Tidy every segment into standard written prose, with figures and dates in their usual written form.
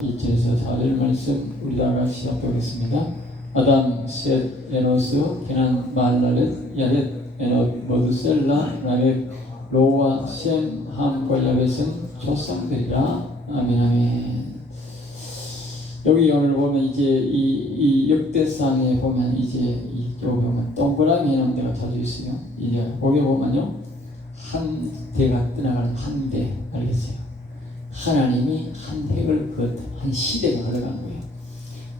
1절에서 4절 말씀 우리 다 같이 시작하겠습니다. 아담, 셋, 에노스, 게난, 마할랄렛, 야렛, 에녹, 머두셀라, 라멕, 노아, 셈, 함과 야벳은 조상들이라. 아멘, 아멘. 여기 오늘 보면 이제 이 역대상에 보면 이제 여기 보면 동그라미 해놓은 데가 자주 있어요. 이제 거기 보면요, 한 대가 떠나가는 한 대, 알겠어요? 하나님이 한 핵을 한 시대가 흘러간 거예요.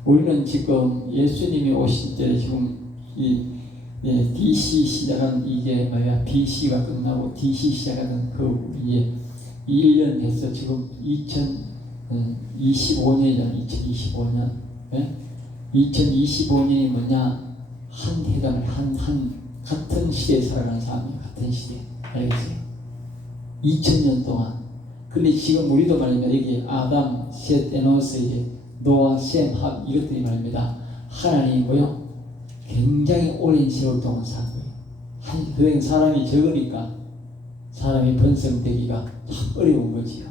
우리는 지금 예수님이 오실 때 지금 DC 시작한 이게 뭐야, BC가 끝나고 DC 시작하는 그 이제 1년 해서 지금 2025년이잖아. 2025년. 예? 2025년이 뭐냐? 한 해당을 한 같은 시대에 살아가는 사람이 같은 시대. 알겠어요? 2000년 동안. 근데 지금 우리도 말입니다. 여기 아담, 셋, 에노스, 노아, 셈, 함 이것들이 말입니다. 하나님이 뭐요? 굉장히 오랜 세월 동안 산 거예요. 그러니까 사람이 적으니까 사람이 번성되기가 참 어려운 거지요.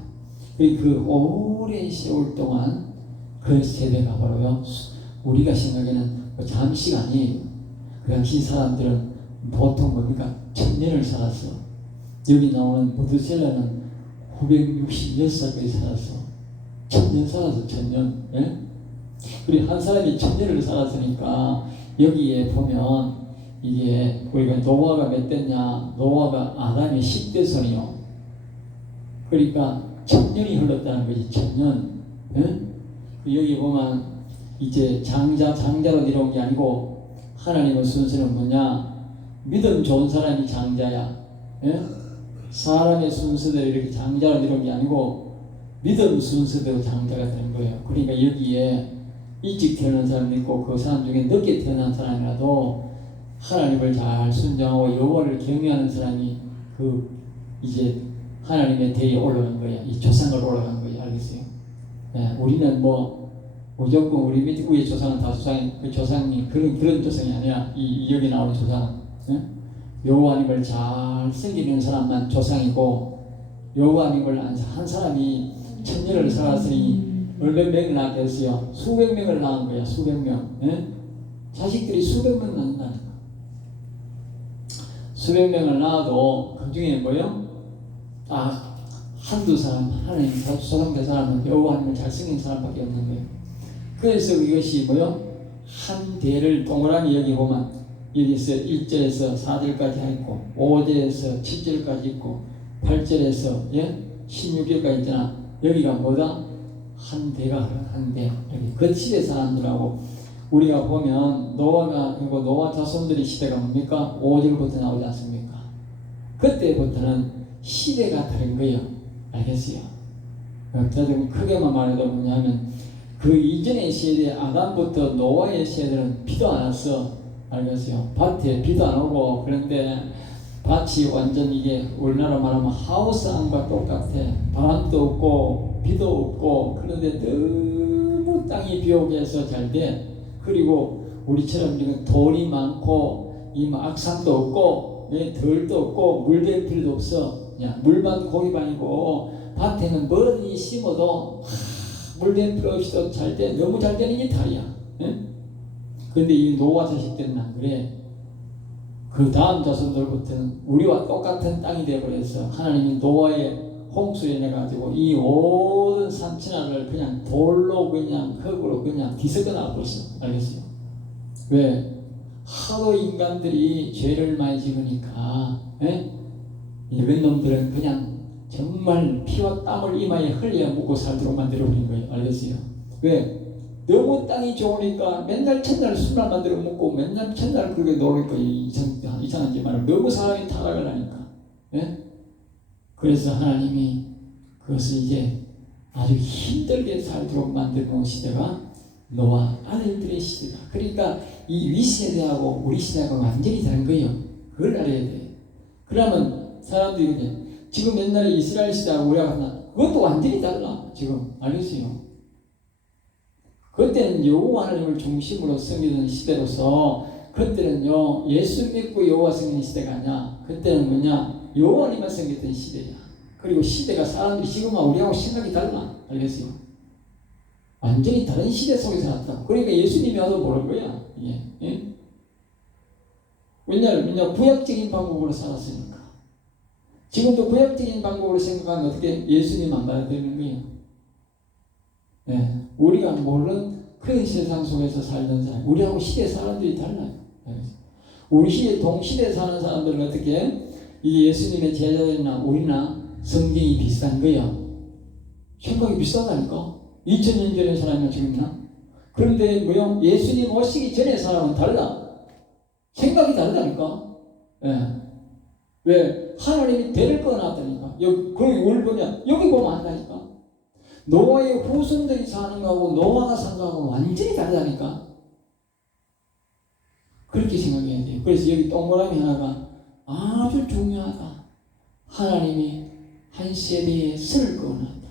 그 오랜 세월 동안 그 세대가 바로요, 우리가 생각에는 잠시가 아니에요. 그 당시 사람들은 보통 뭡니까? 1000년을 살았어. 여기 나오는 모두셀라는 966살까지 살았어. 1000년 살았어, 1000년. 예? 그리고 한 사람이 1000년을 살았으니까 여기에 보면 이게 우리가 노아가 몇 대냐? 노아가 아담의 10대 손이요. 그러니까 1000년이 흘렀다는 거지, 1000년. 예? 여기 보면 이제 장자로 내려온 게 아니고 하나님의 순서는 뭐냐? 믿음 좋은 사람이 장자야. 예? 사람의 순서대로 이렇게 장자로 내려온 게 아니고 믿음 순서대로 장자가 되는 거예요. 그러니까 여기에 일찍 태어난 사람도 있고 그 사람 중에 늦게 태어난 사람이라도 하나님을 잘 순종하고 여호와를 경외하는 사람이 이제 하나님의 대에 올라간 거야. 이 조상을 올라간 거야. 알겠어요? 예, 우리는 무조건 우리 밑에 위에 조상은 다 조상이 그런 조상이 아니라 여기 나오는 조상은, 예? 여호와님을 잘 섬기는 사람만 조상이고, 여호와님을 한 사람이 1000년을 살았으니 얼몇 명을 낳았겠어요? 수백 명을 낳은 거야. 수백 명. 예? 자식들이 수백 명 낳는다는 거야. 수백 명을 낳아도 그 중에 뭐요? 한두 사람, 하나님 조상된 사람은 여호와님을 잘 섬기는 사람밖에 없는 거예요. 그래서 이것이 뭐요? 한 대를 동그라미 여기 보면 여기서 1절에서 4절까지 있고 5절에서 7절까지 있고 8절에서 16절까지 있잖아. 여기가 뭐다? 한 대가 한 대. 여기 그 시대 사람들하고 우리가 보면 노아 자손들의 시대가 뭡니까? 5절부터 나오지 않습니까? 그때부터는 시대가 다른 거예요. 알겠어요? 좀 크게만 말해도 뭐냐면 그 이전의 세대 아담부터 노아의 세대는 비도 안 왔어. 알겠어요? 밭에 비도 안 오고, 그런데 밭이 완전 이게 우리나라 말하면 하우스안과 똑같아. 바람도 없고 비도 없고, 그런데 너무 땅이 비오게 해서 잘 돼. 그리고 우리처럼 지금 돈이 많고 악산도 없고 덜도 없고 물댈 필요도 없어. 물만 고기반이고 밭에는 뭐든지 심어도 물댈 필요 없이도 잘 돼. 너무 잘 되는 게 다야. 그런데 이 노아 자식들은 안 그래. 그 다음 자손들부터는 우리와 똑같은 땅이 되어버려서 하나님이 노아의 홍수에 내가지고 이 모든 산천하를 그냥 돌로 그냥 흙으로 그냥 뒤섞어 놔버렸어. 알겠어요? 왜? 하도 인간들이 죄를 많이 지으니까 이런 놈들은 그냥 정말 피와 땀을 이마에 흘려 묻고 살도록 만들어버린 거예요. 알겠어요? 왜? 너무 땅이 좋으니까 맨날 첫날 술만 만들어 먹고 맨날 첫날 그렇게 노니까 이상한 짓만을 너무 사람이 타락을 하니까. 그래서 하나님이 그것을 이제 아주 힘들게 살도록 만들어 놓은 시대가 노아 아들들의 시대다. 그러니까 이 윗세대하고 우리 시대하고 완전히 다른 거예요. 그걸 알아야 돼. 그러면 사람들이 이제 지금 옛날에 이스라엘 시대하고 우리가 하나 그것도 완전히 달라. 지금 알겠어요? 그때는 여호와 하나님을 중심으로 섬기던 시대로서, 그때는요 예수 믿고 여호와 섬기는 시대가 아니야. 그때는 뭐냐? 여호와님만 섬겼던 시대야. 그리고 시대가 사람들이 지금과 우리하고 생각이 달라. 알겠어요? 완전히 다른 시대 속에서 살았다. 그러니까 예수님이 와도 모를 거야. 예? 왜냐하면 구약적인 방법으로 살았으니까. 지금도 구약적인 방법으로 생각하면 어떻게 예수님 안 봐야 되는 거예요. 예, 우리가 모르는 그런 세상 속에서 살던 사람, 우리하고 시대 사람들이 달라요. 우리 시대 동시대에 사는 사람들은 어떻게 이 예수님의 제자들이나 우리나 성경이 비슷한 거야. 생각이 비슷하다니까. 2000년 전에 사람이나 지금이나. 그런데 뭐요? 예수님 오시기 전에 사람은 달라. 생각이 다르다니까. 예. 왜? 하나님이 대를 꺼놨다니까. 여기, 거기 뭘 보냐? 여기 보면 안다니까. 노아의 후손들이 사는 거하고 노아가 산 거하고 완전히 다르다니까. 그렇게 생각해야 돼요. 그래서 여기 동그라미 하나가 아주 중요하다. 하나님이 한 세대에 선을 꺼놨다.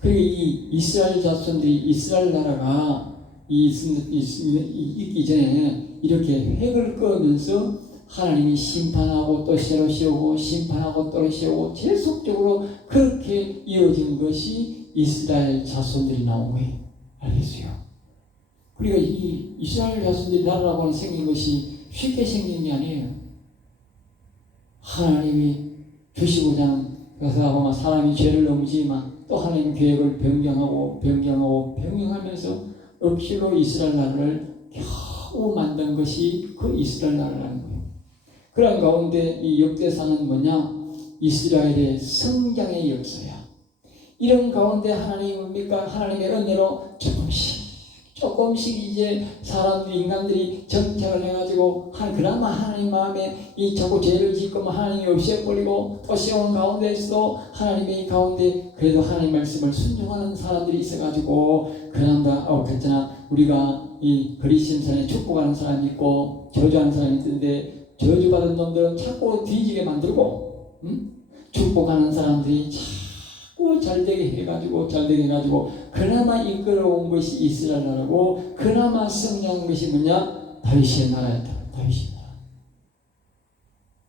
그리고 이 이스라엘 자손들이 이스라엘 나라가 있기 전에 이렇게 획을 그으면서 하나님이 심판하고 또 새로 세우고 심판하고 또 세우고 계속적으로 그렇게 이어진 것이 이스라엘 자손들이 나온 거예요. 알겠어요? 그러니까 이 이스라엘 자손들이 나라라고 생긴 것이 쉽게 생긴 게 아니에요. 하나님이 주시고자 그래서 사람이 죄를 넘지만 또 하나님 계획을 변경하면서 억지로 이스라엘 나라를 겨우 만든 것이 그 이스라엘 나라라는 거예요. 그런 가운데 이 역대상은 뭐냐? 이스라엘의 성장의 역사야. 이런 가운데 하나님의 은혜로 조금씩 이제 인간들이 정착을 해가지고 그나마 하나님 마음에 이 자꾸 죄를 짓고 하나님이 없애버리고 또 세우는 가운데에서도 하나님의 가운데 그래도 하나님 말씀을 순종하는 사람들이 있어가지고 그나마 그랬잖아. 우리가 이 그리심산에 축복하는 사람이 있고 저주하는 사람이 있는데 저주받은 놈들은 자꾸 뒤지게 만들고 축복하는 사람들이 자꾸 잘되게 해가지고 그나마 이끌어온 것이 이스라엘 나라고 그나마 성장한 것이 뭐냐? 다윗의 나라였다. 다윗의 나라.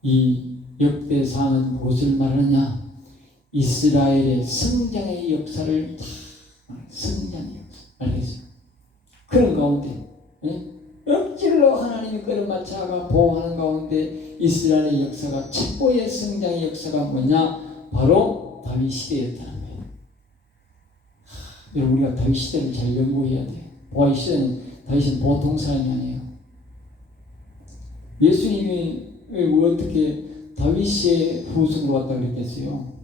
이 역대상은 무엇을 말하느냐? 이스라엘의 성장의 역사를 성장의 역사. 알겠어요? 그런 가운데 억지로 하나님이 끌어맞춰가 보호하는 가운데 이스라엘의 역사가 최고의 성장의 역사가 뭐냐? 바로 다윗 시대였다는 거예요. 여러분 우리가 다윗 시대를 잘 연구해야 돼요. 다윗은 보통 사람이 아니에요. 예수님이 어떻게 다윗의 후손으로 왔다 그랬겠어요?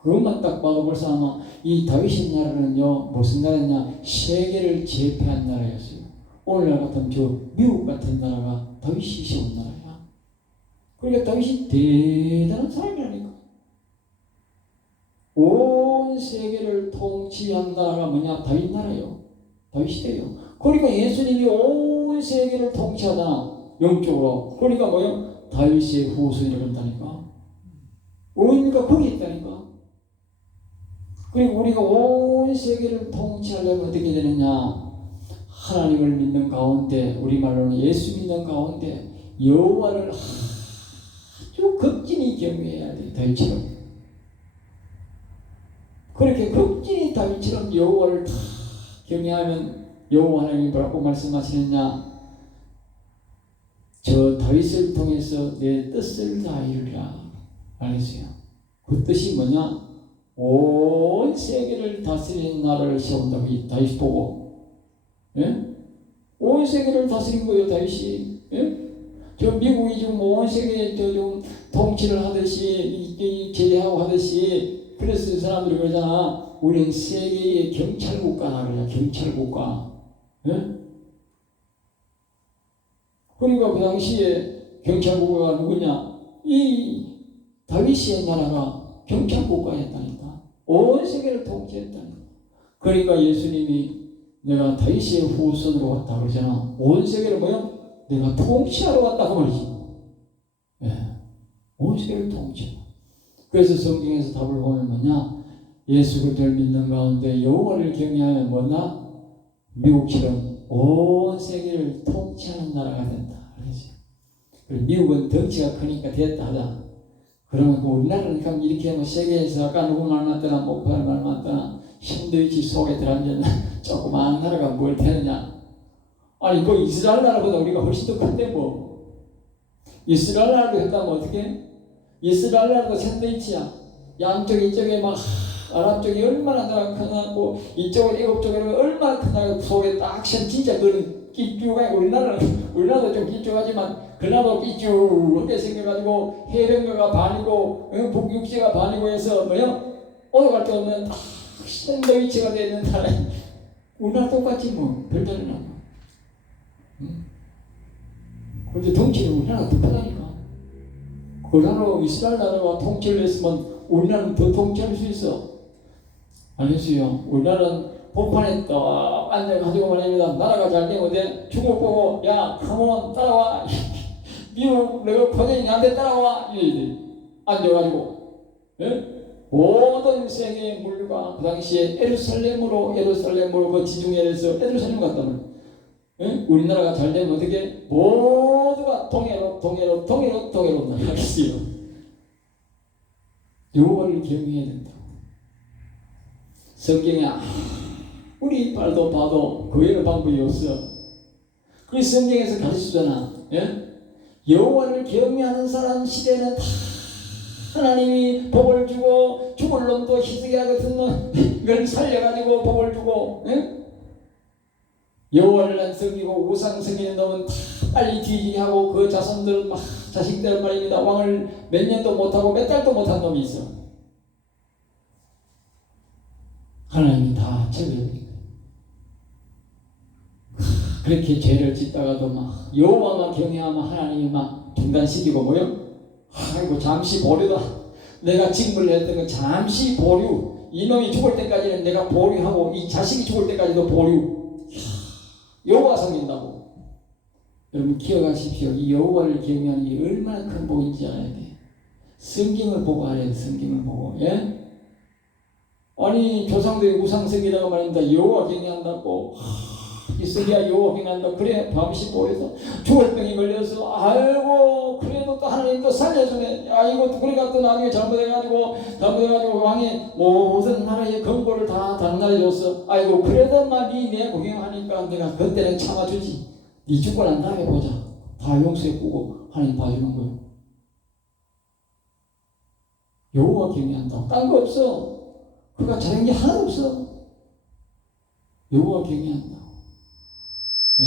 그것만 딱 봐도 벌써 아마 이 다윗의 나라는요 무슨 나라냐? 세계를 제패한 나라였어요. 오늘날 같은 미국 같은 나라가 다윗이 세운 나라야. 그러니까 다윗이 대단한 사람이라니까. 온 세계를 통치한 나라가 뭐냐? 다윗 나라예요. 다윗 시대예요. 그러니까 예수님이 온 세계를 통치하잖아. 영적으로. 그러니까 뭐예요? 다윗의 후손이 그런다니까. 그러니까 거기 있다니까. 그리고 우리가 온 세계를 통치하려면 어떻게 되느냐? 하나님을 믿는 가운데, 우리말로는 예수 믿는 가운데 여호와를 아주 극진히 경외해야 돼. 다윗처럼. 그렇게 극진히 다윗처럼 여호와를 다 경외하면 여호와 하나님이 뭐라고 말씀하시느냐? 저 다윗을 통해서 내 뜻을 다 이루리라. 알겠어요? 그 뜻이 뭐냐? 온 세계를 다스리는 나라를 세운다고 이 다윗 보고, 예? 온 세계를 다스린 거예요, 다윗이. 예? 저 미국이 지금 온 세계에 좀 통치를 하듯이 제재하고 하듯이 그래서 사람들이 그러잖아. 우리는 세계의 경찰국가다 그러냐, 경찰국가. 예? 그러니까 그 당시에 경찰국가가 누구냐? 이 다윗의 나라가 경찰국가였다니까. 온 세계를 통치했다니까. 그러니까 예수님이 내가 다윗의 후손으로 왔다 그러잖아. 온 세계를 뭐야? 내가 통치하러 왔다고 말이지. 예. 온 세계를 통치. 그래서 성경에서 답을 보면 뭐냐? 예수 그리스도를 믿는 가운데 여호와를 경외하면 뭐냐? 미국처럼 온 세계를 통치하는 나라가 된다. 그래서 미국은 덩치가 크니까 됐다 하자. 그러면 우리나라는 이렇게 하면 세계에서 아까 누구 만났더나 목사를 만났더나 샌드위치 속에 들어앉은 조그마한 나라가 뭘 되느냐. 아니 그 이스라엘 나라보다 우리가 훨씬 더 큰데 뭐. 이스라엘 나라도 했다면 어떻게? 이스라엘 나라도 샌드위치야. 양쪽 이쪽에 막 아랍 쪽이 얼마나 나라가 크고 이쪽은 애굽 쪽에 얼마나 큰 나라가 속에 딱 진짜 그런 끼쭈가 우리나라도 좀 끼쭈하지만 그나마 끼쭈하게 생겨가지고 해변가가 반이고 북육지가 반이고 해서 뭐야? 어디 갈 데 없는 딱 샌드위치가 되어 있는 나라. 우리나라 똑같지 뭐 별다른 나라. 그런데 덩치는 우리나라가 더 크다니까. 그 나라 이스라엘 나라가 통치를 했으면 우리나라는 더 통치할 수 있어. 알겠어요? 우리나라는 복판에 딱 앉아가지고 말입니다. 나라가 잘 되면 중국 보고 야 컴온 따라와. 미국 내가 포대인 나한테 따라와. 이래 앉아가지고 모든 세계의 물류가 그 당시에 예루살렘으로 그 지중해에서 예루살렘 갔다 말이야. 우리나라가 잘 되면 어떻게 모두가 동해로 나가겠어요. 요걸 경외해야 된다. 성경에 우리 이빨도 봐도 그 외에는 방법이 없어. 그 성경에서 가르치잖아. 여호와를 경외하는 사람 시대는 다 하나님이 복을 주고 죽을 놈도 희생해야 같은 놈을 살려가지고 복을 주고 여호와를 안 섬기고 우상 섬기는 놈은 다 빨리 뒤지게 하고 그 자손들은 막 자식들 말입니다. 왕을 몇 년도 못하고 몇 달도 못한 놈이 있어. 하나님이 다 처리해버린 거예요. 그렇게 죄를 짓다가도 막 여호와만 경외하면 하나님이 막 중단시키고 뭐요? 아이고 잠시 보류다. 내가 징벌을 했던 건 잠시 보류. 이놈이 죽을 때까지는 내가 보류하고 이 자식이 죽을 때까지도 보류. 여호와 섬긴다고. 여러분 기억하십시오. 이 여호와를 경외하는 게 얼마나 큰 복인지 알아야 돼. 성경을 보고 알아야 돼. 성경을 보고. 예? 아니 조상들이 우상 섬기다가 말입니다. 여호와 경외한다고. 이스라엘 여호와 경외한다. 그래 밤시 보여서 죽을 병이 걸려서 아이고 그래도 또 하나님 또 살려주네. 아이고 그래가 또 나중에 잘못해가지고 왕이 모든 나라의 권고를 다 단날해줬어. 아이고 그래도 말이 내 구경하니까 내가 그때는 참아주지. 네 죽고 난 다음에 보자. 다 용서해주고 하나님 봐주는 거예요. 여호와 경외한다. 딴 거 없어. 그가 잘한 게 하나도 없어. 여호와 경외한다. 예.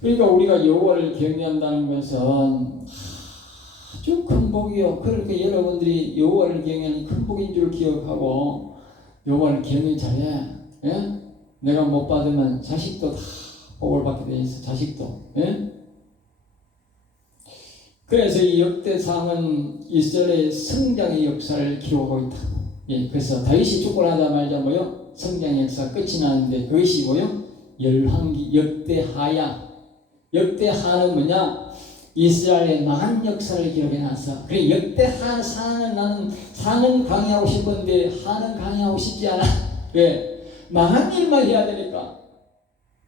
그러니까 우리가 여호와를 경외한다는 것은 아주 큰 복이요. 그러니까 여러분들이 여호와를 경외하는 큰 복인 줄 기억하고 여호와를 경외 잘해. 예? 내가 못 받으면 자식도 다 복을 받게 돼 있어. 자식도. 예? 그래서 이 역대상은 이스라엘의 성장의 역사를 기록하고 있다. 예, 그래서 다윗이 죽고 나자 말자 뭐요? 성장의 역사 끝이 나는데 그것이 뭐요? 열왕기 역대하야. 역대하는 뭐냐? 이스라엘의 망한 역사를 기록해놨어. 그래 역대하 사는 나는 사는 강의하고 싶은데 하는 강의하고 싶지 않아. 왜? 망한 일만 해야 되니까.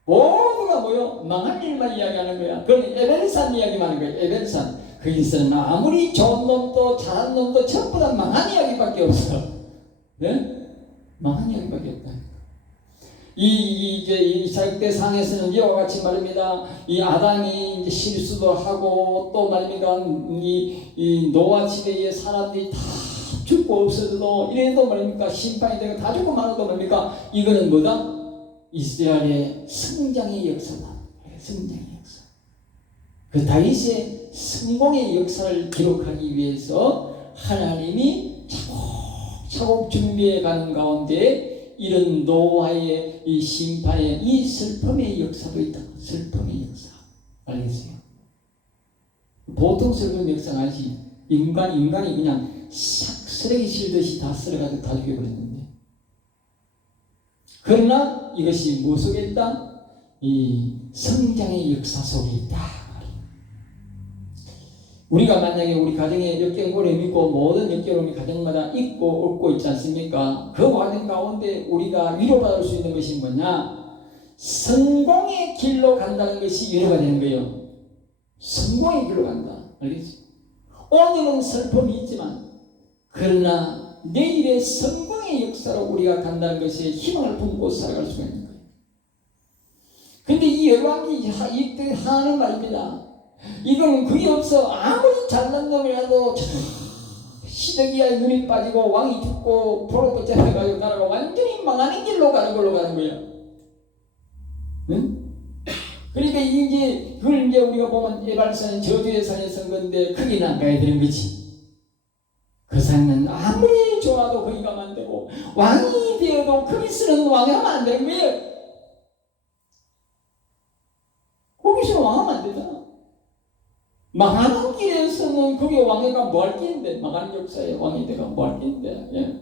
모두가 뭐요? 망한 일만 이야기하는 거야. 그건 에벨산 이야기만 하는 거야. 에벨산. 거기서는 아무리 좋은 놈도 잘한 놈도 전부 다 망한 이야기밖에 없어. 네? 망한 이야기밖에 없다. 이 역대상에서는 이와 같이 말입니다. 이 아담이 이제 실수도 하고 또 말입니다. 이 노아 시대의 사람들이 다 죽고 없어져도 이래도 말입니까? 심판이 되고 다 죽고 말아도 말입니까? 이거는 뭐다? 이스라엘의 성장의 역사다. 성장의 역사. 그 다윗의 성공의 역사를 기록하기 위해서 하나님이 차곡차곡 준비해 가는 가운데 이런 노아의 이 심판의 이 슬픔의 역사도 있다. 슬픔의 역사. 알겠어요? 보통 슬픔의 역사 아니지. 인간이 그냥 싹 쓰레기 실듯이 다 쓸어가지고 다 죽여버렸는데. 그러나 이것이 뭐 속에 있다? 이 성장의 역사 속에 있다. 우리가 만약에 우리 가정에 역경고를 믿고 모든 역경을 가정마다 있고 없고 있지 않습니까? 그 과정 가운데 우리가 위로받을 수 있는 것이 뭐냐? 성공의 길로 간다는 것이 위로가 되는 거예요. 성공의 길로 간다. 알겠지? 오늘은 슬픔이 있지만 그러나 내일의 성공의 역사로 우리가 간다는 것에 희망을 품고 살아갈 수가 있는 거예요. 근데 이 열왕이 이때 하는 말입니다. 이거는 그게 없어. 아무리 잘난 놈이라도 시드기야의 눈이 빠지고 왕이 죽고 포로가 잡혀가지고 나라가 완전히 망하는 길로 가는 걸로 가는 거예요. 응? 그러니까 이제 그걸 이제 우리가 보면 에발산은 저주의 산에 선 건데 거기는 안 가야 되는 거지. 그 산은 아무리 좋아도 거기 가면 안 되고 왕이 되어도 거기서는 왕이 하면 안 되는 거예요. 거기서는 왕하면 안 되잖아. 망하는 길에서는 거기 왕이가 뭐 할 게 있는데, 망하는 역사에 왕이 내가 뭐 할 게 있는데, 예.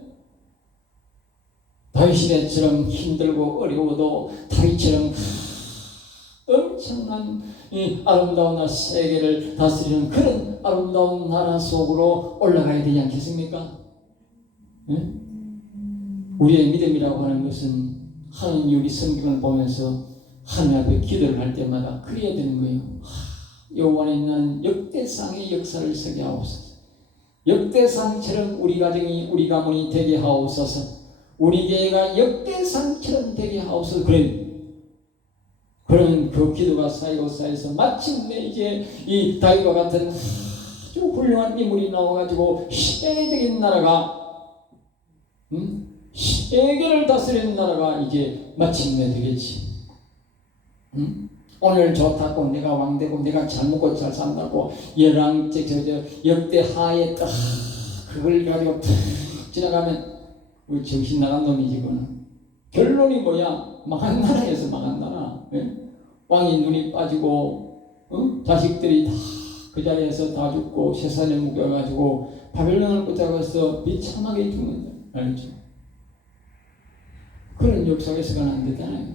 다윗시대처럼 힘들고 어려워도 다윗처럼 엄청난 이 아름다운 세계를 다스리는 그런 아름다운 나라 속으로 올라가야 되지 않겠습니까? 예? 우리의 믿음이라고 하는 것은 하나님이 우리 성경을 보면서 하나님 앞에 기도를 할 때마다 그래야 되는 거예요. 여호와는 있는 역대상의 역사를 서게 하옵소서. 역대상처럼 우리 가정이 우리 가문이 되게 하옵소서. 우리 교회가 역대상처럼 되게 하옵소서. 그런 그 기도가 쌓여서 마침내 이제 이 다윗과 같은 아주 훌륭한 인물이 나와가지고 세계적인 나라가 세계를 다스리는 나라가 이제 마침내 되겠지. 오늘 좋다고 내가 왕되고 내가 잘 먹고 잘 산다고 열왕적 역대하에 딱 그걸 가지고 탁 지나가면 우리 정신 나간 놈이지. 그거는 결론이 뭐야? 망한 나라에서 망한 나라. 예? 왕이 눈이 빠지고 자식들이 다 그 자리에서 다 죽고 세상에 묶여가지고 바벨론을 붙잡아서 비참하게 죽는 자 알죠? 그런 역사에서는 안 되잖아요.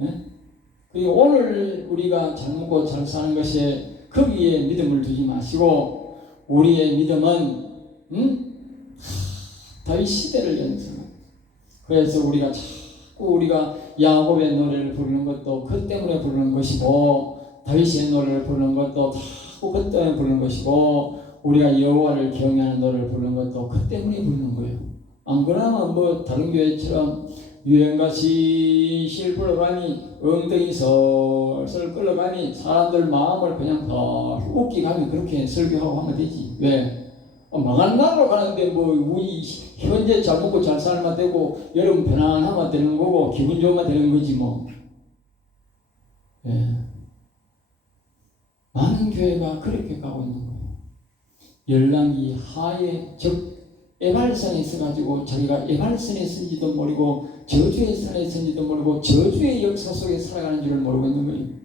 예? 그리고 오늘 우리가 잘 먹고 잘 사는 것에 거기에 믿음을 두지 마시고 우리의 믿음은 다윗 시대를 연상합니다. 그래서 우리가 자꾸 우리가 야곱의 노래를 부르는 것도 그 때문에 부르는 것이고 다윗의 노래를 부르는 것도 자꾸 그 때문에 부르는 것이고 우리가 여호와를 경외하는 노래를 부르는 것도 그 때문에 부르는 거예요. 안 그러면 뭐 다른 교회처럼 유행같이 실불러가니 엉덩이 설설 끌어가니 사람들 마음을 그냥 더 웃기가면 그렇게 설교하고 하면 되지. 왜? 망한 나라로 가는데 뭐 우리 현재 잘 먹고 잘 살면 되고 여러분 편안하면 되는 거고 기분 좋으면 되는 거지 뭐. 예. 많은 교회가 그렇게 가고 있는 거예요. 열왕이 하에 즉 에발산에 있어가지고 자기가 에발산에 있는지도 모르고 저주의 산에 있는지도 모르고 저주의 역사 속에 살아가는 줄을 모르고 있는 거예요.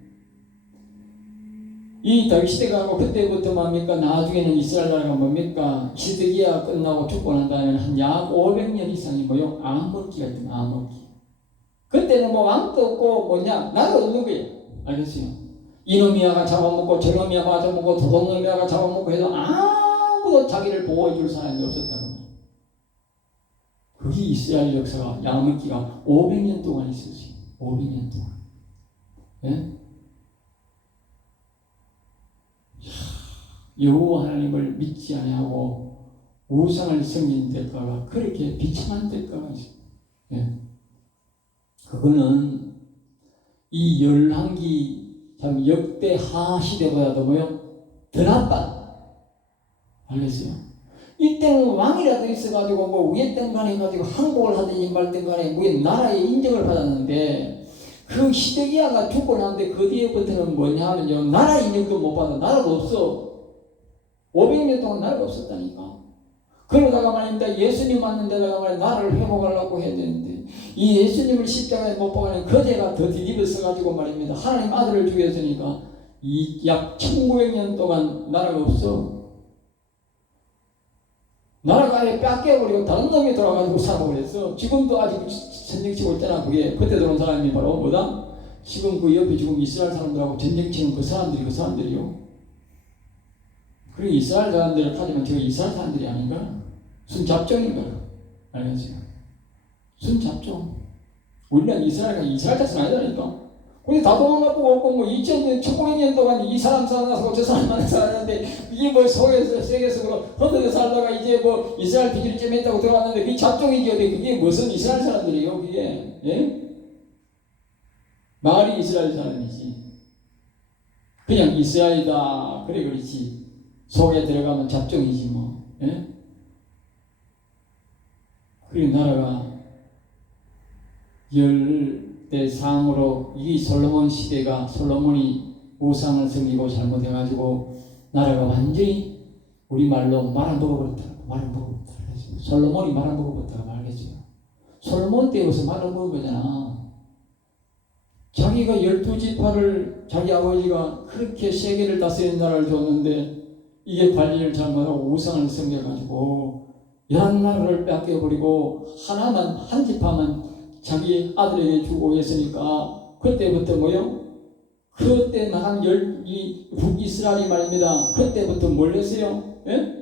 이 다윗 시대가 하고 그때부터 뭡니까? 나중에는 이스라엘 나라가 뭡니까? 시드기야 끝나고 죽고 난 다음에 한 약 500년 이상이 뭐요? 암흑기가 있던 암흑기. 그때는 뭐 왕도 없고 뭐냐? 나라가 없는 거예요. 알겠어요? 이놈이야가 잡아먹고 저놈이야가 잡아먹고 도둑놈이야가 잡아먹고 해서 아무도 자기를 보호해 줄 사람이 없었다고. 그게 이스라엘 역사가 암흑기가 500년 동안 있었어요. 500년 동안. 예? 여호와 하나님을 믿지 아니하고 우상을 섬긴 대가가 그렇게 비참한 대가가 있어요. 예. 그거는 이 열왕기 참 역대하 시대보다도 뭐요? 더 나빠. 알겠어요? 이때는 왕이라도 있어가지고 뭐 위에 땡간에 해가지고 항복을 하든지 말 땡간에 우리 나라의 인정을 받았는데 그 시드기야가 죽고 나는데 그 뒤에부터는 뭐냐 하면요 나라 인정도 못 받아. 나라가 없어. 500년 동안 나라가 없었다니까. 그러다가 말입니다. 예수님 왔는 데다가 말이야 나라를 회복하려고 해야 되는데 이 예수님을 십자가에 못 박아낸 그 죄가 더 뒤집어서가지고 말입니다. 하나님 아들을 죽였으니까 이 약 1900년 동안 나라가 없어. 나라가 아예 뺏겨버리고 다른 놈이 돌아가지고 살아버렸어. 지금도 아직 전쟁치고 있잖아. 그게 그때 들어온 사람이 바로 뭐다? 지금 그 옆에 지금 이스라엘 사람들하고 전쟁치는 그 사람들이요. 그리고 이스라엘 사람들을 가지면 저 이스라엘 사람들이 아닌가? 순잡종인가? 알겠어요? 순잡종. 우리는 이스라엘 자손 아니라니까. 근데 다 도망가고 없고 뭐 2000년, 1900년 동안 이 사람 살아서 저 사람 살았는데 이게 뭐 속에서 세계적으로 흩어져 살다가 이제 뭐 이스라엘 비질쯤 했다고 들어왔는데 그게 잡종이지 어디 그게 무슨 이스라엘 사람들이에요 그게 예? 말이 이스라엘 사람이지 그냥 이스라엘이다 그래 그렇지 속에 들어가면 잡종이지 뭐 예? 그리고 나라가 열대상으로 이 솔로몬 시대가 솔로몬이 우상을 섬기고 잘못해가지고 나라가 완전히 우리말로 말아먹어버렸다. 말아먹어버렸다. 솔로몬이 말아먹어버렸다고 말하겠죠. 솔로몬 때부터 말아먹은 거잖아. 자기가 12지파를 자기 아버지가 그렇게 세계를 다스리는 나라를 줬는데 이게 관리를 잘못하고 우상을 섬겨가지고 11나라를 뺏겨버리고 하나만 한 지파만 자기 아들에게 주고 했으니까 그때부터 뭐요? 그때 나간 이 북이스라엘이 말입니다. 그때부터 뭘 했어요? 예?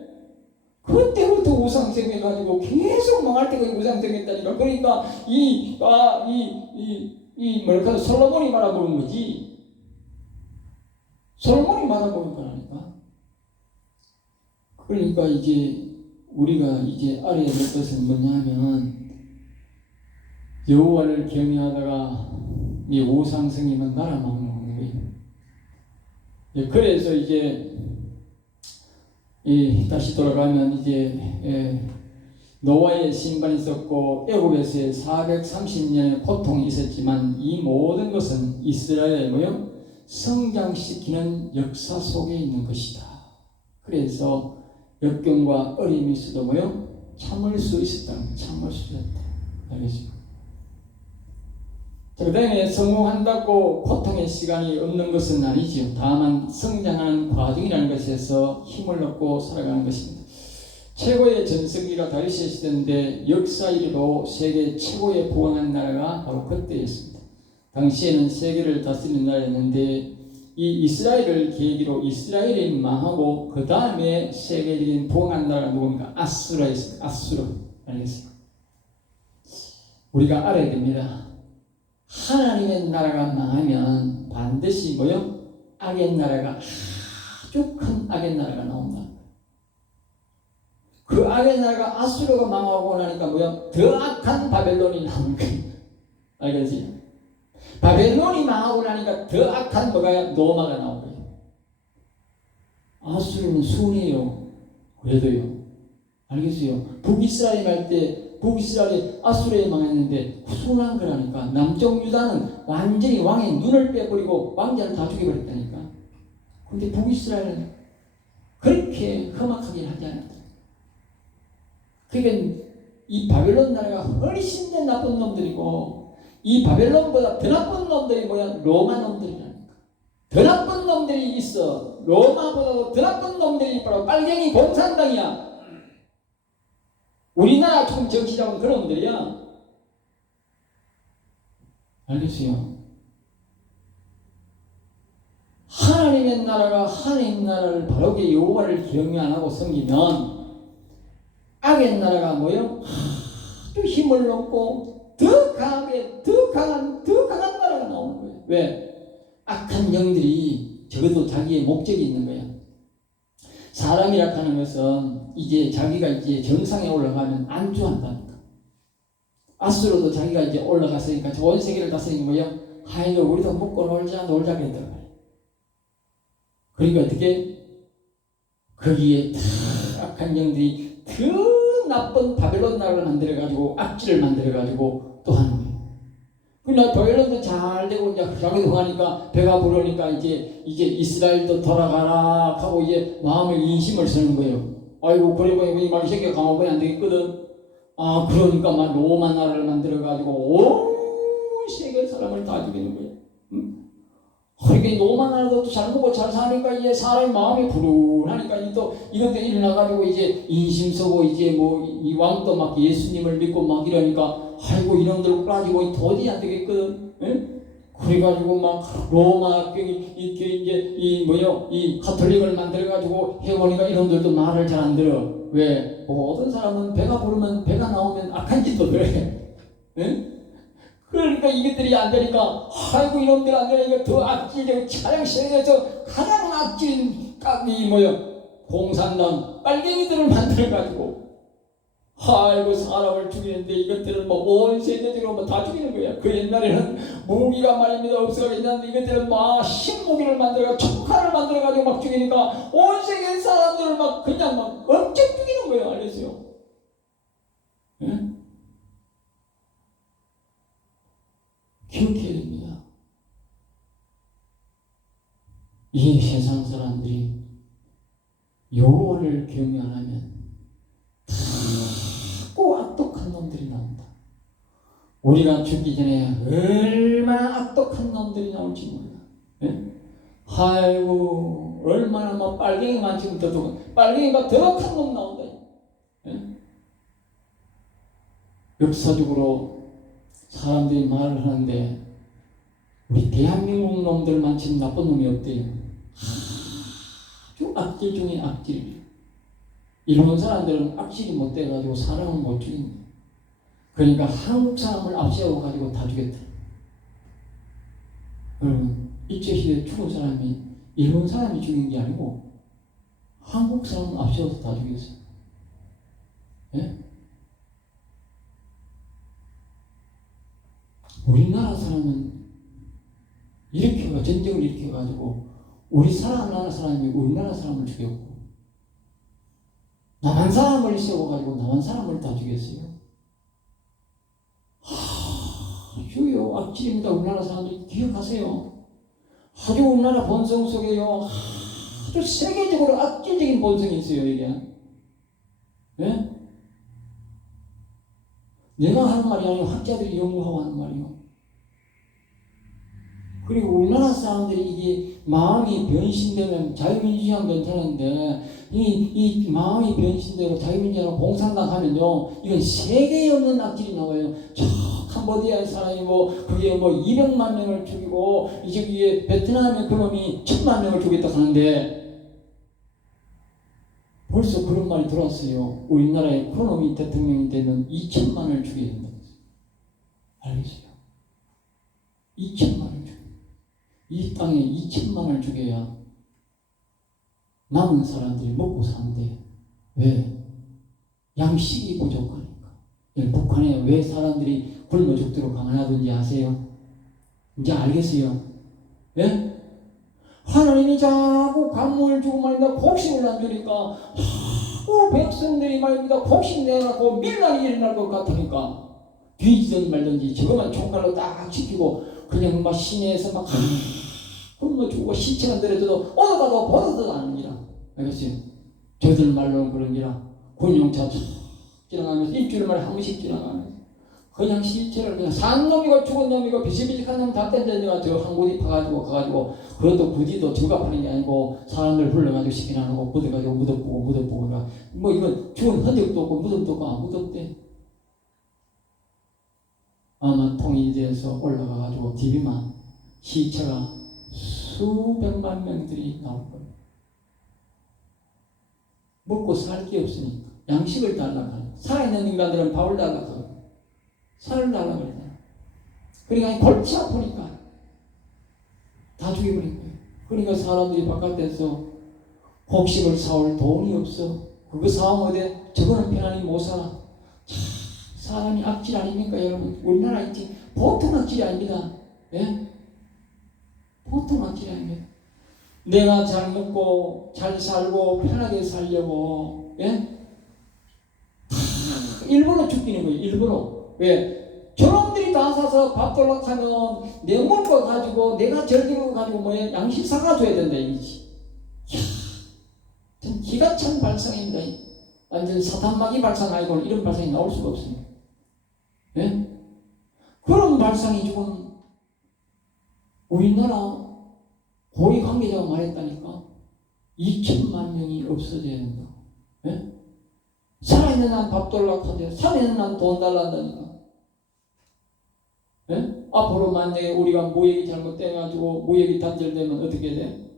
그때부터 우상생해가지고 계속 망할 때까지 우상생했다니까. 그러니까 뭐랄까 솔로몬이 말아먹은 거지. 솔로몬이 말아먹은 거라니까. 그러니까 이제 우리가 이제 알아야 될 것은 뭐냐면 여호와를 경외하다가 이 우상승이면 말아먹는 거예요. 그래서 이제 다시 돌아가면 이제 노아의 심판이 있었고 애굽에서의 430년의 고통이 있었지만 이 모든 것은 이스라엘의 뭐요? 성장시키는 역사 속에 있는 것이다. 그래서 역경과 어려움이 있어도 뭐요? 참을 수 있었다. 참을 수 있었다. 알겠습니까? 그 다음에 성공한다고 고통의 시간이 없는 것은 아니지요. 다만 성장하는 과정이라는 것에서 힘을 얻고 살아가는 것입니다. 최고의 전성기가 다윗의 시대인데 역사 이래로 세계 최고의 부강한 나라가 바로 그때였습니다. 당시에는 세계를 다스리는 나라였는데 이 이스라엘을 계기로 이스라엘이 망하고 그 다음에 세계적인 부강한 나라가 누굽니까? 아수라였습니다. 아수라. 알겠습니까? 우리가 알아야 됩니다. 하나님의 나라가 망하면 반드시 뭐요? 악의 나라가 아주 큰 악의 나라가 나온다. 그 악의 나라가 아수르가 망하고 나니까 뭐요? 더 악한 바벨론이 나온 거예요. 알겠지? 바벨론이 망하고 나니까 더 악한 뭐가 로마가 나온 거예요. 아수르는 순이에요. 그래도요. 알겠어요? 북이스라엘 할 때 북이스라엘이 아수르에 망했는데 순한 거라니까. 남쪽 유다는 완전히 왕의 눈을 빼버리고 왕자를 다 죽여버렸다니까. 근데 북이스라엘은 그렇게 험악하게 하지 않았다. 그러니까 이 바벨론 나라가 훨씬 더 나쁜 놈들이고 이 바벨론보다 더 나쁜 놈들이 뭐야? 로마 놈들이라니까. 더 나쁜 놈들이 있어. 로마보다도 더 나쁜 놈들이 바로 빨갱이 공산당이야. 우리나라 지금 정치자는 그런 놈들이야. 알겠어요? 하나님의 나라가 하나님 나라를 바르게 여호와를 경외 안 하고 섬기면 악의 나라가 뭐요? 아주 힘을 얻고 더 강하게 더 강한 나라가 나오는 거예요. 왜? 악한 영들이 적어도 자기의 목적이 있는 거야. 사람이라 하는 것은 이제 자기가 이제 정상에 올라가면 안주한다니까. 아수로도 자기가 이제 올라갔으니까 온 세계를 다스리는 거야. 하이너 우리도 먹고 놀자 그랬단 말이야. 그러니까 어떻게? 거기에 다 악한 영들이 더 나쁜 바벨론 나라를 만들어가지고 악질을 만들어가지고 또 하는 거예요. 그러나 바벨론도 잘 되고 이제 자기도 흥하니까 배가 부르니까 이제 이스라엘도 돌아가라 하고 이제 마음에 인심을 쓰는 거예요. 아이고 그래 보니 막 이 새끼가 강하고는 안 되겠거든. 아 그러니까 막 로마 나라를 만들어가지고 온 세계 사람을 다 죽이는 거예요. 응? 그러니까 로마 나라도 잘 먹고 잘 사니까 이제 사람의 마음이 불운하니까 또 이것도 일어나가지고 이제 인심 쓰고 이제 뭐 이 왕도 막 예수님을 믿고 막 이러니까 아이고 이놈들 가지고 도저히 안 되겠거든. 응? 그래가지고 막 로마 이제 이 가톨릭을 만들어가지고 해보니까 이놈들도 말을 잘 안 들어. 왜? 모든 사람은 배가 부르면 배가 나오면 악한 짓도 그래. 응? 그러니까 이것들이 안 되니까 아이고 이놈들 안 되니까 더 악질적 차량 시대에서 가장 악질 깍이 뭐야 공산당 빨갱이들을 만들어가지고 아이고 사람을 죽이는데 이것들은 뭐 온 세계적으로 뭐 다 죽이는 거야. 그 옛날에는 무기가 말입니다 없어가지고 이것들은 막 신무기를 만들어가 총칼을 만들어가지고 막 죽이니까 온 세계 사람들을 막 그냥 막 엄청 죽이는 거예요. 알겠어요? 예? 기억해야 됩니다. 이 세상 사람들이 여호와를 경외 안 하면 자꾸 악독한 놈들이 나온다. 우리가 죽기 전에 얼마나 악독한 놈들이 나올지 몰라. 예? 아이고 얼마나 막 빨갱이만 지금 더 빨갱이가 더 큰 놈 나온다. 예? 역사적으로 사람들이 말을 하는데 우리 대한민국 놈들만 지금 나쁜 놈이 없대요. 아주 악질 중에 악질. 일본 사람들은 악질이 못 돼가지고 사람을 못 죽인다. 그러니까 한국 사람을 앞세워가지고 다 죽였다. 여러분 일제시대에 죽은 사람이 일본 사람이 죽인 게 아니고 한국 사람을 앞세워서 다 죽였어요. 예? 우리나라 사람은 일으켜가 전쟁을 일으켜가지고 우리 나라 사람이 우리나라 사람을 죽였고 남한 사람을 세워가지고 남한 사람을 다 죽였어요. 주요 악질입니다. 우리나라 사람들 기억하세요. 아주 우리나라 본성 속에요. 아주 세계적으로 악질적인 본성이 있어요. 이게. 예? 내가 하는 말이 아니고 학자들이 연구하고 하는 말이요. 그리고 우리나라 사람들이 이게 마음이 변신되면 자유민주주의는 괜찮은데 이 마음이 변신되고 자유민주주의랑 공산당 하면요 이건 세계에 없는 악질이 나와요. 저 캄보디아의 사람이 그게 200만 명을 죽이고 이제 베트남의 그놈이 1000만 명을 죽였다 하는데 벌써 그런 말이 들어왔어요. 우리나라에 그놈이 대통령이 되면 2000만을 죽여야 된다고 했어요. 알겠어요? 2000만을 죽여야 이 땅에 2000만을 죽여야 남은 사람들이 먹고 사는데 왜? 양식이 부족하니까. 북한에 왜 사람들이 굶어 죽도록 강하든지 아세요? 이제 알겠어요? 예? 하나님이 자꾸 강물을 주고 말입니다. 곡식을 안 주니까 자꾸 백성들이 말입니다. 곡식 내갖고 밀란이 일어날 것 같으니까 뒤지든 말든지 저것만 총칼로 딱 지키고 그냥 막 시내에서 막 굶어 죽고 시체가 내려져도 어디 가도 보지도 않는 기라. 알겠어요? 저들 말로는 그런 기라. 군용차 지나가면서 일주일 만에 한 번씩 지나가면서 그냥 시체를 그냥 산 놈이고 죽은 놈이고 비실비실한 놈 다 던져내가 저 한 곳이 파가지고 가가지고 그것도 굳이도 저가 파는 게 아니고 사람들 불러가지고 시키나는 거 묻어가지고 묻어보고 뭐 이건 죽은 흔적도 없고 무덤도 없고 아무것도 없대. 아마 통일돼서 올라가가지고 TV만 시체가 수백만 명들이 나올 거예요. 먹고 살 게 없으니까 양식을 달라고 하요. 살아있는 인간들은 밥을 달라고 하요. 살을 달라고 그러잖아. 그러니까 골치 아프니까 다 죽여버린 거예요. 그러니까 사람들이 바깥에서 곡식을 사올 돈이 없어. 그거 사오면 어때? 저거는 편안히 못 살아. 사람이 악질 아닙니까 여러분? 우리나라 있지 보통 악질이 아닙니다. 예? 보통 악질이 아닙니다. 내가 잘 먹고 잘 살고 편하게 살려고 예? 일부러 죽이는 거예요. 일부러. 왜? 저놈들이 다 사서 밥 돌락하면 내 먹을 거 가지고 내가 즐기고 가지고 뭐야 양식 사가줘야 된다 이거지. 참 기가 찬 발상입니다. 완전 사탄마귀 발상 아니고는 이런 발상이 나올 수가 없습니다. 예? 그런 발상이 지금 우리나라 고위 관계자가 말했다니까 2000만 명이 없어져야 된다. 예? 살아있는 한 밥 돌락하죠. 살아있는 한 돈 달란다니까. 예? 앞으로 만약에 우리가 무역이 잘못돼가지고 무역이 단절되면 어떻게 돼?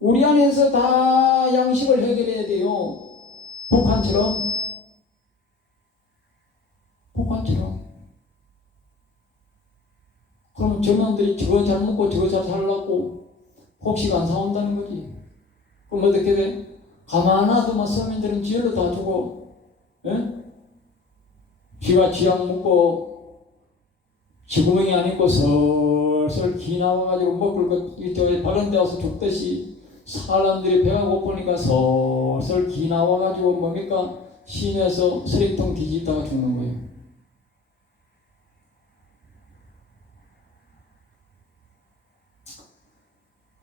우리 안에서 다 양식을 해결해야 돼요. 북한처럼 그럼 저놈들이 저거 잘 먹고 저거 잘 살라고 혹시가 안 사온다는 거지. 그럼 어떻게 돼? 가만 놔두면 서민들은 지혈로 다 죽어. 예? 쥐가 쥐약 먹고 쥐구멍이 안 있고 설설 기 나와가지고 먹을 것 이쪽에 바른 데 와서 죽듯이 사람들이 배가 고프니까 설설 기 나와가지고 뭡니까? 시내에서 쓰레기통 뒤집다가 죽는 거예요.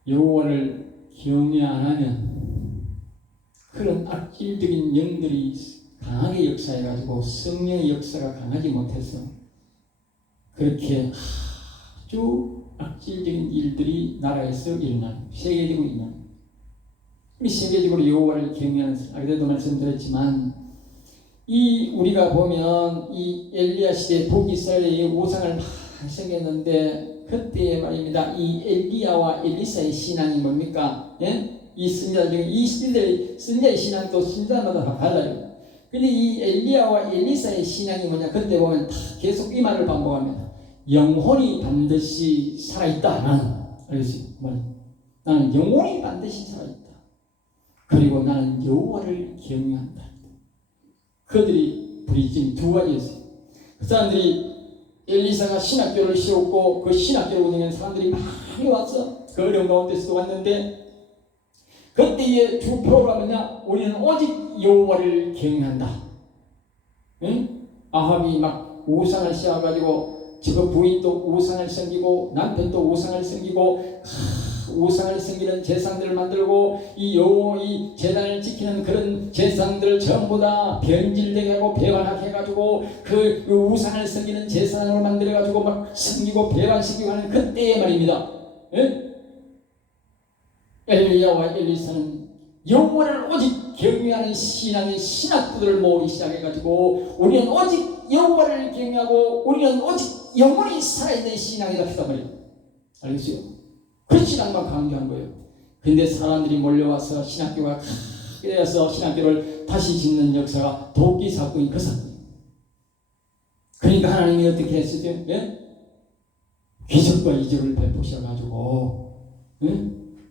여호와를 경외 안 하면 그런 악질적인 영들이 강하게 역사해가지고 성령의 역사가 강하지 못해서 그렇게 아주 악질적인 일들이 나라에서 일어나는, 세계적으로 일어나는. 우리 세계적으로 여호와를 경외하는 사람, 그때도 말씀드렸지만 이 우리가 보면 이 엘리야 시대 북이스라엘의 우상을 많이 생겼는데 그때 말입니다. 이 엘리야와 엘리사의 신앙이 뭡니까? 예? 이 선지자 중에 이 선지자의 신앙도 선지자마다 다 달라요. 근데 이 엘리야와 엘리사의 신앙이 뭐냐? 그때 보면 다 계속 이 말을 반복합니다. 영혼이 반드시 살아있다. 나는 알겠지? 나는 영혼이 반드시 살아있다. 그리고 나는 여호와를 경외한다. 그들이 지금 두 가지였어요. 그 사람들이 엘리사가 신학교를 세웠고 그 신학교를 운영하는 사람들이 많이 왔어. 그 어려운 가운데서도 왔는데 그때의 주표가 뭐냐? 우리는 오직 여호와를 경외한다. 응? 아합이 막 우상을 씌워가지고 저 부인도 우상을 섬기고 남편도 우상을 섬기고 우상을 섬기는 제상들을 만들고 이 제단을 지키는 그런 제상들을 전부 다 변질되게 하고 배반하게 해가지고 그 우상을 섬기는 제상을 만들어가지고 막 섬기고 배반시키고 하는 그때의 말입니다. 예? 엘리야와 엘리사는 여호와를 오직 경외하는 신앙의 신학부들을 모으기 시작해가지고 우리는 오직 여호와를 경외하고 우리는 오직 영원히 살아있는 신앙이다 했단 말이에요. 알겠어요? 그 신앙만 강조한 거예요. 근데 사람들이 몰려와서 신학교가 크게 되어서 신학교를 다시 짓는 역사가 도끼 사건이 그 사건이에요. 그러니까 하나님이 어떻게 했었죠? 예? 기적과 이적을 베푸셔가지고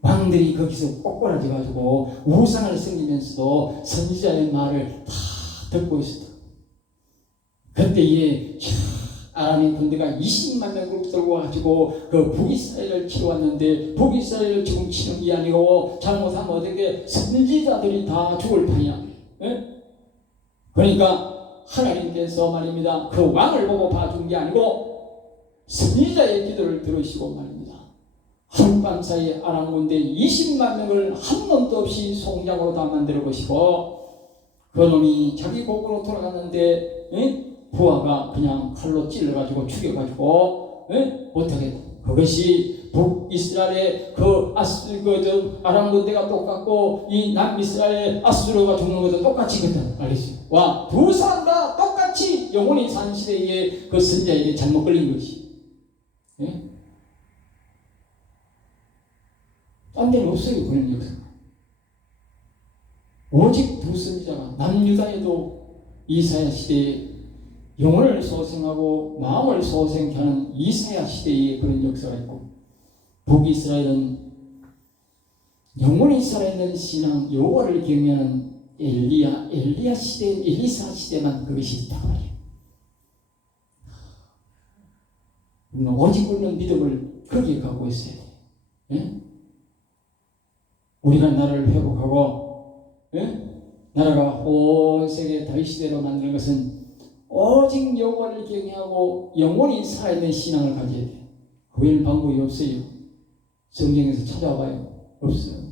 왕들이 거기서 꼬꾸라져가지고 우상을 섬기면서도 선지자의 말을 다 듣고 있었다. 그때에 아람의 군대가 20만 명을 들고 와가지고 그 북이스라엘을 치러왔는데 북이스라엘을 지금 치는 게 아니고 잘못하면 어떻게 선지자들이 다 죽을 판이야. 예? 그러니까 하나님께서 말입니다. 그 왕을 보고 봐준 게 아니고 선지자의 기도를 들으시고 말입니다. 한밤 사이에 아람 군대 20만 명을 한 놈도 없이 송장으로 다 만들어 보시고 그 놈이 자기 곡으로 돌아갔는데 부하가 그냥 칼로 찔러가지고 죽여가지고 못하게. 그것이 북이스라엘의 아람 군대가 똑같고 이 남이스라엘의 아수르가 죽는 것도 똑같이 그랬다. 알겠어요? 와, 두 사람 다 똑같이 영원히 사는 시대에 그 선자에게 잘못 걸린 것이. 예? 딴 데는 없어요. 그런 역사가. 오직 두 선지자가 남유다에도 이사야 시대에 영혼을 소생하고 마음을 소생케 하는 이사야 시대에 그런 역사가 있고 북이스라엘은 영혼이 살아있는 신앙 여호와를 경외하는 엘리야 시대, 엘리사 시대만 그것이 있다고 말이에요. 우리는 오직 우리는 믿음을 거기에 갖고 있어야 돼요. 예? 우리가 나라를 회복하고 나라가 온 세계 다윗 시대로 만드는 것은 오직 여호와를 경외하고 영원히 살아있는 신앙을 가져야 돼요. 그 외에는 방법이 없어요. 성경에서 찾아봐요. 없어요.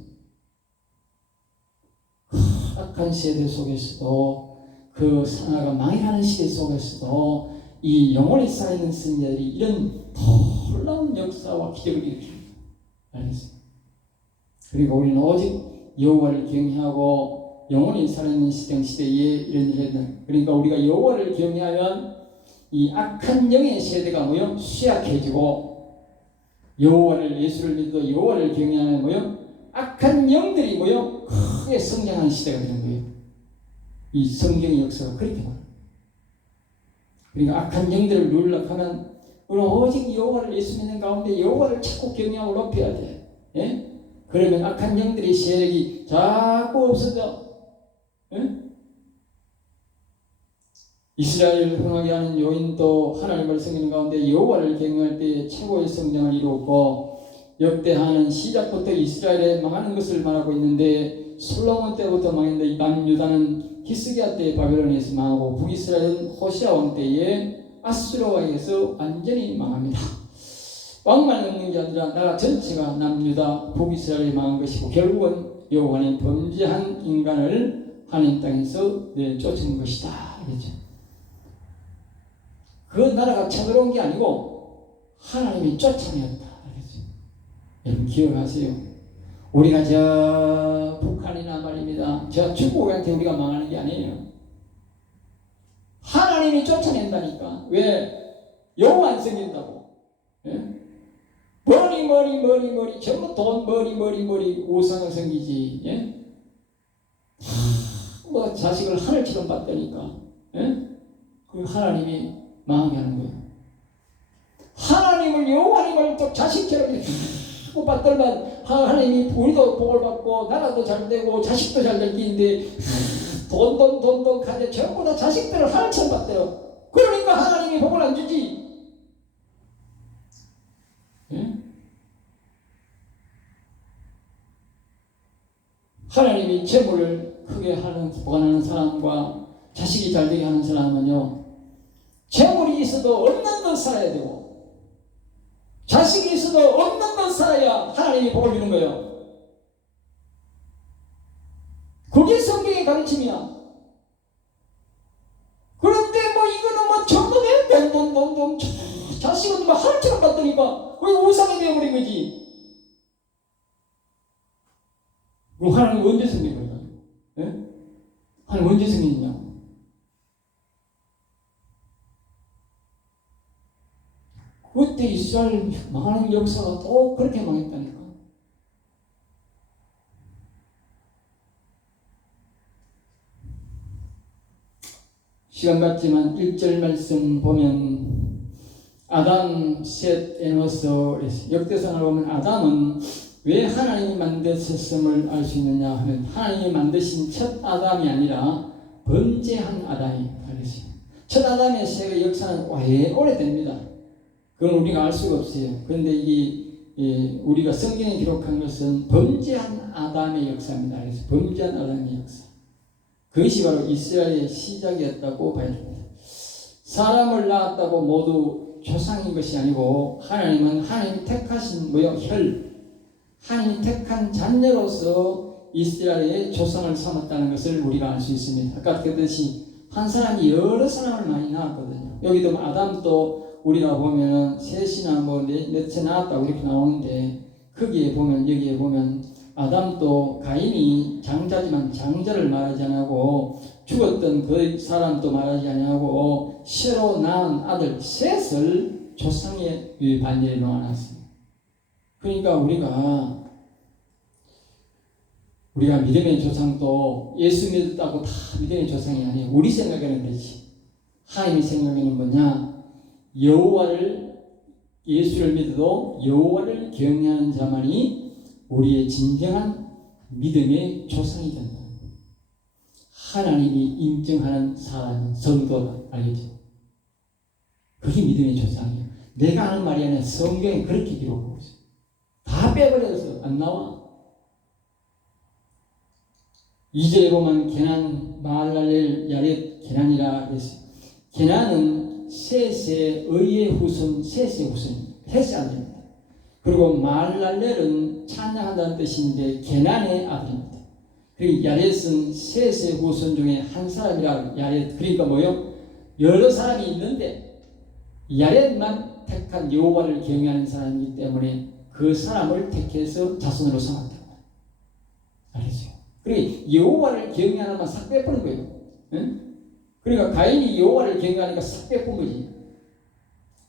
악한 세대 속에서도 그 산하가 망해가는 시대 속에서도 이 영원히 살아있는 선지자들이 이런 놀라운 역사와 기적을 일으킵니다. 알겠어요? 그리고 우리는 오직 여호와를 경외하고 영원히 살아있는 시대에 이런 일을 했다. 그러니까 우리가 여호와를 경외하면 이 악한 영의 세대가 뭐요? 쇠약해지고 여호와를 예수를 믿어도 여호와를 경외하면 뭐요? 악한 영들이 뭐요? 크게 성장하는 시대가 되는 거예요. 이 성경의 역사가 그렇게 말합니다. 그러니까 악한 영들을 누르려고 하면 우리는 오직 여호와를 예수 믿는 가운데 여호와를 자꾸 경외하고 높여야 돼. 예? 그러면 악한 영들의 세력이 자꾸 없어져. 예? 이스라엘을 흥하게 하는 요인도 하나님을 섬기는 가운데 여호와를 경외할 때 최고의 성장을 이루었고, 역대하는 시작부터 이스라엘에 망하는 것을 말하고 있는데, 솔로몬 때부터 망했는데 남유다는 히스기야 때 바벨론에서 망하고, 북이스라엘은 호시아 왕 때에 아수르와에서 완전히 망합니다. 왕만 없는 게 아니라 나라 전체가 남유다 북이스라엘이 망한 것이고, 결국은 여호와는 범죄한 인간을 하나님 땅에서 내쫓은 것이다. 그렇죠? 그 나라가 쳐들어온 게 아니고 하나님이 쫓아내었다. 그렇죠? 여러분 기억하세요. 우리가 저 북한이나 말입니다, 저 중국한테 우리가 망하는 게 아니에요. 하나님이 쫓아낸다니까. 왜? 여호와 안 섬긴다고. 예? 머리 전부 돈 머리 우상을 섬기지. 예? 뭐 자식을 하늘처럼 봤다니까. 예? 그 하나님이 망하게 하는 거예요. 하나님을 여호와님을 또 자식처럼 못 받들만 하나님이 우리도 복을 받고 나라도 잘 되고 자식도 잘 될 게인데 돈 가져 전부 다 자식들을 하나처럼 받대요. 그러니까 하나님이 복을 안 주지. 예? 하나님이 재물을 크게 보관하는 사람과 자식이 잘 되게 하는 사람은요, 재물이 있어도 없는 것 살아야 되고, 자식이 있어도 없는 것 살아야 하나님이 복을 주는 거예요. 그게 성경의 가르침이야. 그런데 뭐 이거는 뭐 전부에 돈 자식은 뭐 하늘처럼 받더니까 왜 우상이 되어버린 거지? 그럼 하나님 언제 생긴 거야? 예? 하나님 언제 생기냐? 그때 이스라엘 망하는 역사가 또 그렇게 망했다니까. 시간 같지만 1절 말씀 보면 아담, 셋, 에노스, 역대상을 보면 아담은 왜 하나님이 만드셨음을 알 수 있느냐 하면, 하나님이 만드신 첫 아담이 아니라 범죄한 아담이 알겠어요. 첫 아담의 세계 역사는 왜 오래됩니다. 그건 우리가 알 수가 없어요. 그런데 우리가 성경에 기록한 것은 범죄한 아담의 역사입니다. 그래서 범죄한 아담의 역사. 그것이 바로 이스라엘의 시작이었다고 봐야 됩니다. 사람을 낳았다고 모두 조상인 것이 아니고, 하나님은 하나님이 택하신 하나님이 택한 자녀로서 이스라엘의 조상을 삼았다는 것을 우리가 알 수 있습니다. 아까 그랬듯이 한 사람이 여러 사람을 많이 낳았거든요. 여기도 아담도 우리가 보면 셋이나 넷째 낳았다고 이렇게 나오는데, 여기에 보면 아담도 가인이 장자지만 장자를 말하지 않고, 죽었던 그 사람도 말하지 않고, 새로 낳은 아들 셋을 조상의 반열에 놓아놨습니다. 그러니까 우리가 믿음의 조상도 예수 믿었다고 다 믿음의 조상이 아니에요. 우리 생각에는 그렇지. 하나님의 생각에는 뭐냐? 예수를 믿어도 여호와를 경외하는 자만이 우리의 진정한 믿음의 조상이 된다. 하나님이 인정하는 사람은 성도다. 알겠죠? 그게 믿음의 조상이에요. 내가 하는 말이 아니라 성경에 그렇게 기록하고 있어요. 다 빼버려서 안 나와. 2절에 보면 게난, 마할랄엘, 야렛, 게난이라 그랬어요. 게난은 셋의 의의 후손, 셋의 후손입니다. 셋의 아들입니다. 그리고 마할랄렐은 찬양한다는 뜻인데 게난의 아들입니다. 그리고 야렛은 셋의 후손 중에 한 사람이라. 야렛, 그러니까 뭐요? 여러 사람이 있는데 야렛만 택한 여호와를 경외하는 사람이기 때문에 그 사람을 택해서 자손으로 삼았다. 알겠죠? 그리고 여호와를 경외하는만 싹 빼버린 거예요. 응? 그러니까 가인이 여호와를 경외하니까 싹 빼본 거지.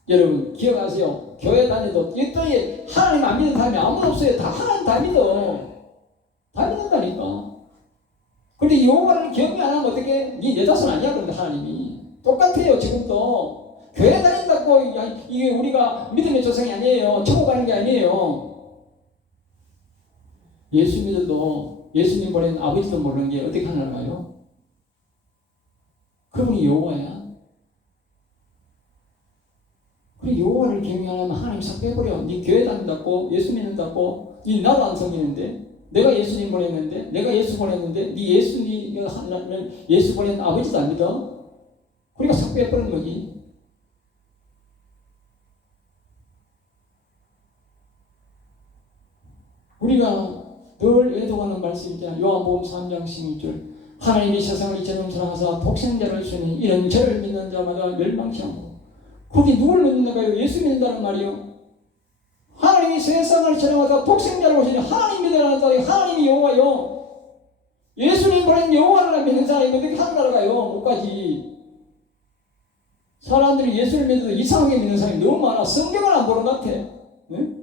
여러분 기억하세요. 교회 다니도 이 땅에 하나님 안 믿는 사람이 아무도 없어요. 다 하나님 다 믿어. 다 믿는다니까. 근데 여호와를 경외 안 하면 어떻게? 네 내 자손 아니야. 그런데 하나님이 똑같아요. 지금도 교회 다닌다고 이게 우리가 믿음의 조상이 아니에요. 천국 가는 게 아니에요. 예수 믿어도 예수님 보낸 아버지도 모르는 게 어떻게 하나가요? 그분이 여호와야. 그래 여호와를 경외하려면 하나님 싹 빼버려. 네 교회 다닌다고 예수 믿는다고 네 나도 안 섬기는데 내가 예수님 보냈는데 내가 예수 보냈는데 네 예수 보낸 아버지도 안 믿어? 그러니까 싹 빼버리는 거지. 우리가 늘 애도하는 말씀 있잖아요. 요한복음 3장 16절 하나님이 세상을 이처럼 사랑하사 독생자를 주니 이런 저를 믿는 자마다 멸망치 않고 거기 누굴 믿는가요? 예수 믿는다는 말이요. 하나님이 세상을 사랑하사 독생자를 주니 하나님 믿으라는 자이 하나님이 여호와요. 예수님 보낸 여호와를 믿는 사람이 어떻게 하늘나라 가요? 못 가지. 사람들이 예수를 믿어도 이상하게 믿는 사람이 너무 많아. 성경을 안 보는 것 같아. 네?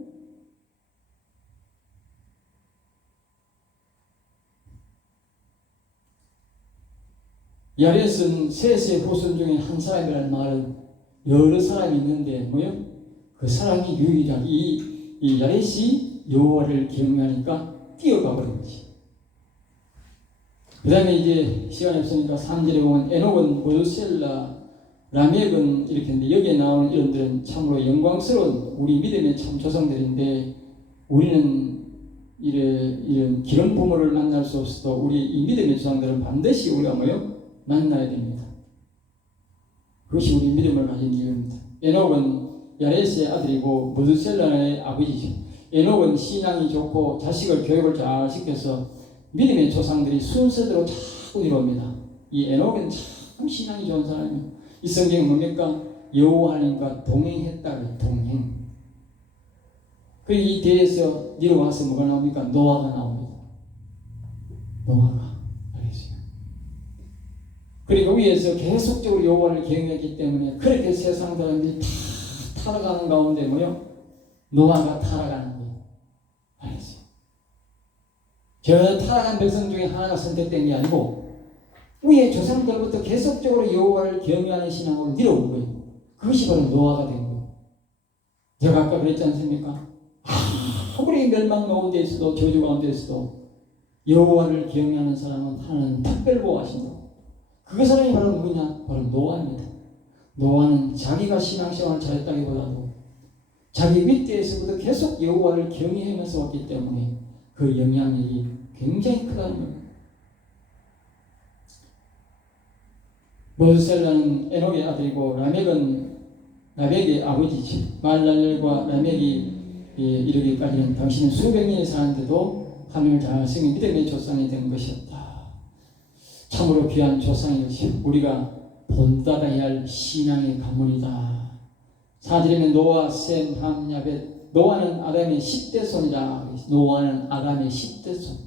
야렛은 셋의 후손 중에 한 사람이라는 말은 여러 사람이 있는데 뭐요? 그 사람이 유일한 이 야렛이 여호와를 경외하니까 뛰어가 버린 거지. 그 다음에 이제 시간이 없으니까 3절에 보면 에녹은 모두셀라 라멕은 이렇게 했는데 여기에 나오는 이런들은 참으로 영광스러운 우리 믿음의 참 조상들인데 우리는 이런 기름 부모를 만날 수 없어도 우리 이 믿음의 조상들은 반드시 우리가 뭐요? 만나야 됩니다. 그것이 우리 믿음을 가진 이유입니다. 에녹은 야렛의 아들이고 모두셀라의 아버지죠. 에녹은 신앙이 좋고 자식을 교육을 잘 시켜서 믿음의 조상들이 순서대로 자꾸 이루어옵니다. 이 에녹은 참 신앙이 좋은 사람이에요. 이 성경이 뭡니까? 여호와 하나님과 동행했다고 동행. 그리고 이 뒤에서 내려와서 뭐가 나옵니까? 노아가 나옵니다. 노아가. 그리고 위에서 계속적으로 여호와를 경외했기 때문에 그렇게 세상 사람들이 다 타락하는 가운데 뭐요? 노아가 타락하는 거예요. 알겠어요? 저 타락한 백성 중에 하나가 선택된 게 아니고 위에 조상들부터 계속적으로 여호와를 경외하는 신앙으로 내려온 거예요. 그것이 바로 노아가 된 거예요. 제가 아까 그랬지 않습니까? 아무리 멸망 가운데 있어도 저주 가운데 있어도 여호와를 경외하는 사람은 하나님 특별 보호하신다. 그 사람이 바로 누구냐? 바로 노아입니다. 노아는 자기가 신앙생활을 잘했다기보다도 자기 윗대에서부터 계속 여호와를 경외하면서 왔기 때문에 그 영향력이 굉장히 크다는 겁니다. 모두셀라는 에녹의 아들이고 라멕의 아버지지. 말랄렐과 라멕이 이르기까지는 당신은 수백 년이 사는데도 하나님을 잘 섬긴 믿음의 조상이 된 것이었다. 참으로 귀한 조상이었지. 우리가 본받아야 할 신앙의 가문이다. 4절에는 노아, 셈, 함, 야벳. 노아는 아담의 10대 손이다. 노아는 아담의 10대 손.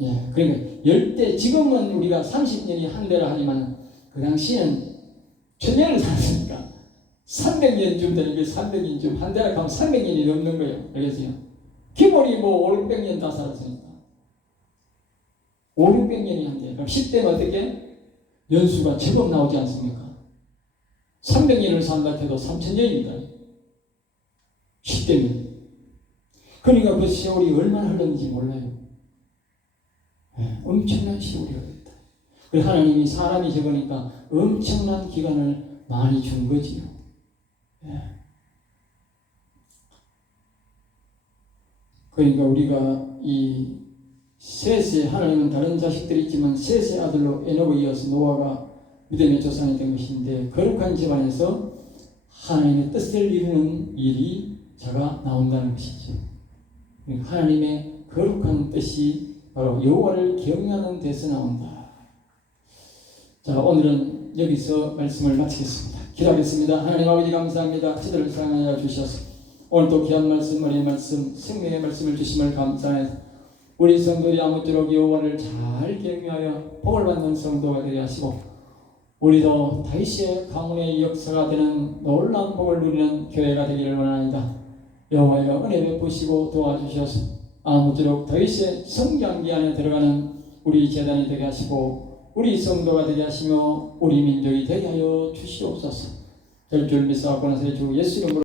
예, 그러니까 10대, 지금은 우리가 30년이 한 대라 하지만 그 당시에는 1000년을 살았으니까 300년쯤 되는 게 300년쯤 한 대라 하면 300년이 넘는 거예요. 알겠어요? 기본이 뭐 5, 600년 다 살았으니까 5, 600년이 한대. 그럼 10대면 어떻게? 연수가 제법 나오지 않습니까? 300년을 산다 해도 3000년입니다. 10대면. 그러니까 그 세월이 얼마나 흘렀는지 몰라요. 네, 엄청난 세월이 흘렀다. 그래서 하나님이 사람이 적으니까 엄청난 기간을 많이 준 거지요. 네. 그러니까 우리가 이 셋의 하나님은 다른 자식들이 있지만 셋의 아들로 에녹에 이어서 노아가 믿음의 조상이 된 것인데 거룩한 집안에서 하나님의 뜻을 이루는 일이 자가 나온다는 것이죠. 하나님의 거룩한 뜻이 바로 여호와를 경외하는 데서 나온다. 자, 오늘은 여기서 말씀을 마치겠습니다. 기도하겠습니다. 하나님 아버지 감사합니다. 저들을 사랑하여 주셔서 오늘도 귀한 말씀, 머리의 말씀, 생명의 말씀을 주심을 감사해서 우리 성도들이 아무쪼록 여호와를 잘 경외하여 복을 받는 성도가 되게 하시고 우리도 다윗의 가문의 역사가 되는 놀라운 복을 누리는 교회가 되기를 원합니다. 여호와여 은혜 베푸시고 도와주셔서 아무쪼록 다윗의 성장기 안에 들어가는 우리 제단이 되게 하시고 우리 성도가 되게 하시며 우리 민족이 되게 하여 주시옵소서. 될 줄 믿사옵고 나서 주 예수 이름으로